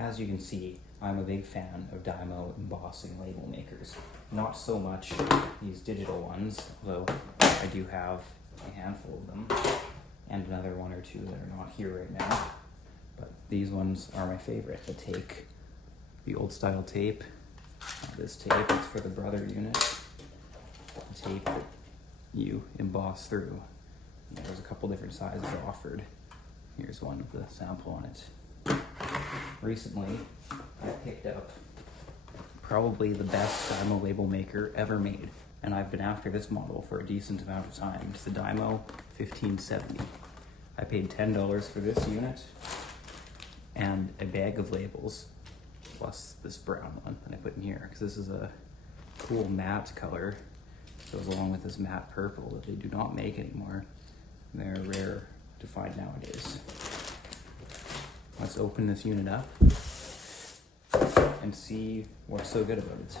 As you can see, I'm a big fan of Dymo embossing label makers. Not so much these digital ones, though I do have a handful of them, and another one or two that are not here right now. But these ones are my favorite. They take the old style tape, this tape is for the brother unit, the tape that you emboss through. There's a couple different sizes offered. Here's one with the sample on it. Recently, I picked up probably the best Dymo label maker ever made, and I've been after this model for a decent amount of time. It's the Dymo 1570. I paid $10 for this unit and a bag of labels, plus this brown one that I put in here, because this is a cool matte color. It goes along with this matte purple that they do not make anymore. They're rare to find nowadays. Let's open this unit up and see what's so good about it.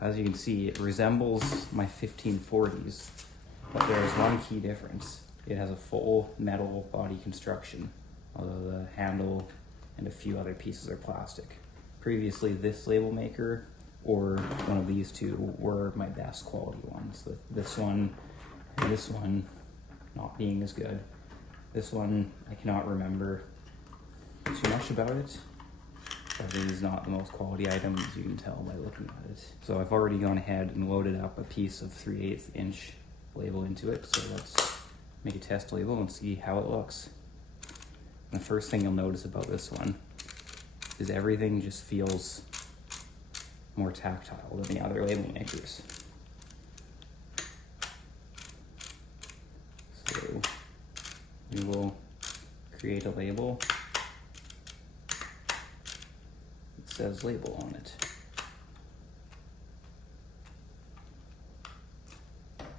As you can see, it resembles my 1540s, but there is one key difference. It has a full metal body construction, although the handle and a few other pieces are plastic. Previously, this label maker or one of these two were my best quality ones. This one and this one not being as good. This one, I cannot remember too much about it, but it is not the most quality item, as you can tell by looking at it. So I've already gone ahead and loaded up a piece of 3/8 inch label into it. So let's make a test label and see how it looks. And the first thing you'll notice about this one is everything just feels more tactile than the other label makers. So we will create a label. It says label on it.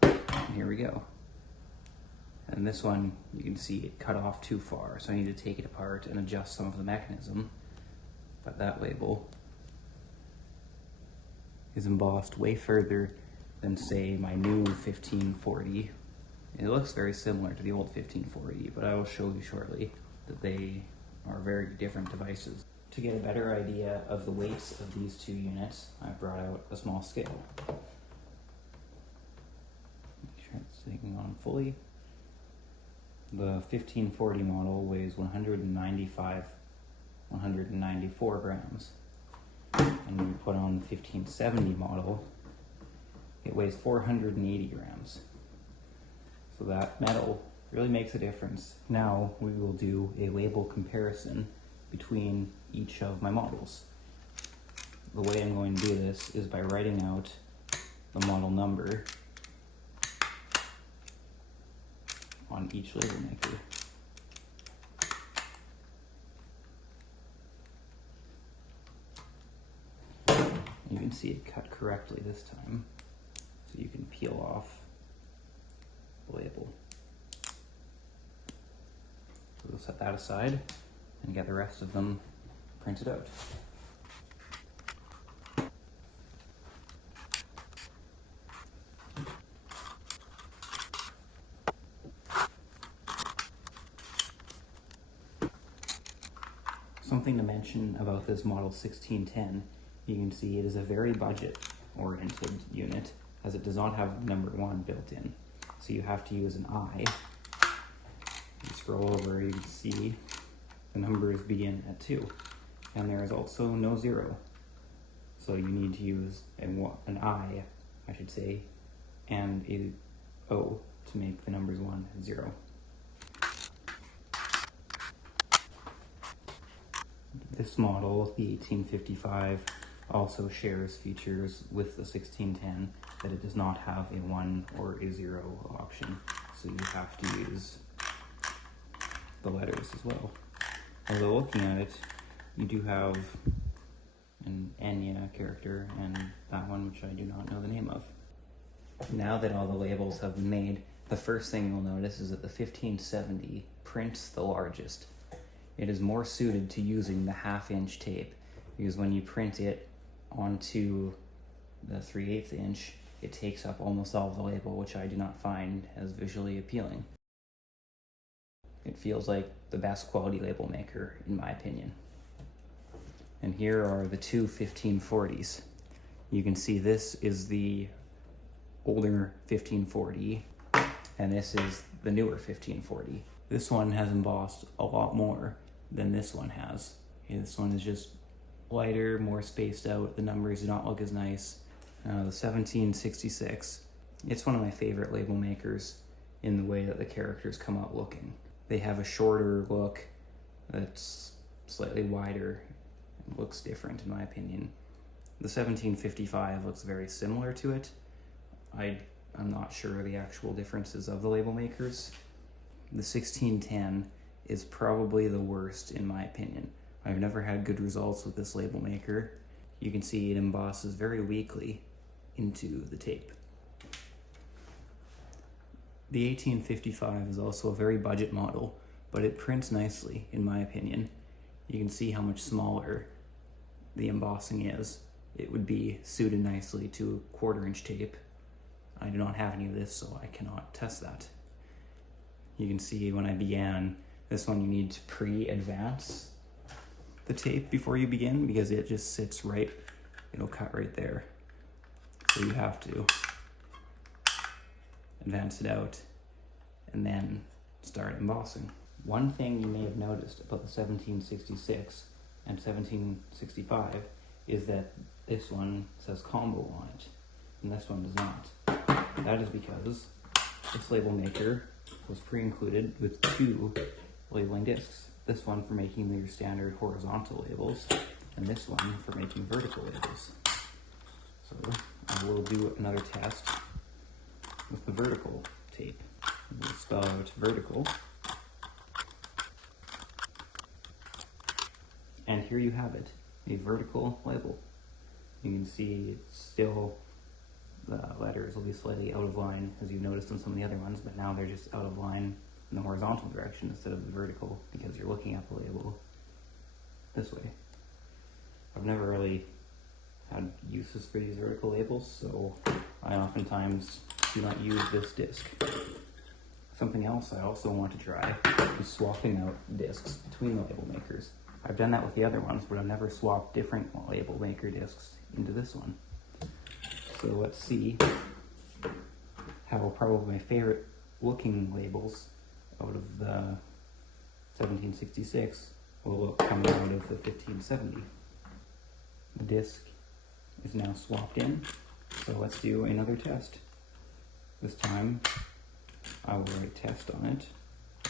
And here we go. And this one, you can see it cut off too far, so I need to take it apart and adjust some of the mechanism. But that label is embossed way further than, say, my new 1540. It looks very similar to the old 1540, but I will show you shortly that they are very different devices. To get a better idea of the weights of these two units, I brought out a small scale. Make sure it's taking on fully. The 1540 model weighs 194 grams. And when we put on the 1570 model, it weighs 480 grams. So that metal really makes a difference. Now we will do a label comparison between each of my models. The way I'm going to do this is by writing out the model number on each label maker. You can see it cut correctly this time, so you can peel off the label. So we'll set that aside and get the rest of them printed out. Something to mention about this model 1610, you can see it is a very budget-oriented unit, as it does not have number 1 built in. So you have to use an I. You scroll over, you can see the numbers begin at 2. And there is also no 0. So you need to use an I should say, and a O to make the numbers 1 and 0. This model, the 1855, also shares features with the 1610 that it does not have a 1 or a 0 option, so you have to use the letters as well. Although looking at it, you do have an Enya character and that one which I do not know the name of. Now that all the labels have been made, the first thing you'll notice is that the 1570 prints the largest. It is more suited to using the 1/2 inch tape, because when you print it onto the 3/8 inch, it takes up almost all of the label, which I do not find as visually appealing. It feels like the best quality label maker, in my opinion. And here are the two 1540s. You can see this is the older 1540, and this is the newer 1540. This one has embossed a lot more than this one has. Okay, this one is just lighter, more spaced out. The numbers do not look as nice. The 1766, it's one of my favorite label makers in the way that the characters come out looking. They have a shorter look that's slightly wider and looks different in my opinion. The 1755 looks very similar to it. I'm not sure the actual differences of the label makers. The 1610 is probably the worst in my opinion. I've never had good results with this label maker. You can see it embosses very weakly into the tape. The 1855 is also a very budget model, but it prints nicely in my opinion. You can see how much smaller the embossing is. It would be suited nicely to a 1/4 inch tape. I do not have any of this, so I cannot test that. You can see when I began, this one you need to pre-advance the tape before you begin because it just sits right, it'll cut right there. So you have to advance it out and then start embossing. One thing you may have noticed about the 1766 and 1765 is that this one says combo on it and this one does not. That is because this label maker was pre-included with 2 labeling discs. This one for making your standard horizontal labels and this one for making vertical labels. So I will do another test with the vertical tape. We'll spell out vertical. And here you have it, a vertical label. You can see it's still, the letters will be slightly out of line as you've noticed in some of the other ones, but now they're just out of line in the horizontal direction instead of the vertical because you're looking at the label this way. I've never really had uses for these vertical labels, so I oftentimes do not use this disc. Something else I also want to try is swapping out discs between the label makers. I've done that with the other ones, but I've never swapped different label maker discs into this one. So let's see how probably my favorite looking labels out of the 1766 will look coming out of the 1570. The disc is now swapped in, so let's do another test. This time I will write test on it.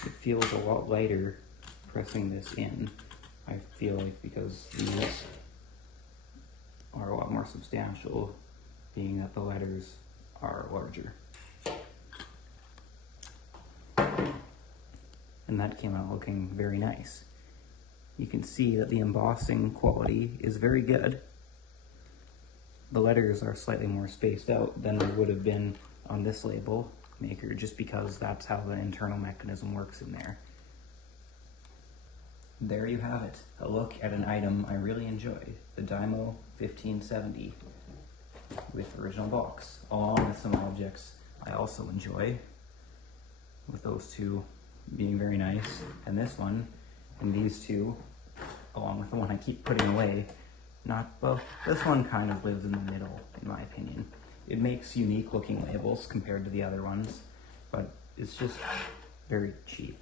It feels a lot lighter pressing this in. I feel like because these are a lot more substantial, being that the letters are larger. And that came out looking very nice. You can see that the embossing quality is very good. The letters are slightly more spaced out than they would have been on this label maker, just because that's how the internal mechanism works in there. There you have it, a look at an item I really enjoyed, the Dymo 1570 with original box, along with some objects I also enjoy, with those two being very nice, and this one, and these two, along with the one I keep putting away. Well, this one kind of lives in the middle, in my opinion. It makes unique looking labels compared to the other ones, but it's just very cheap.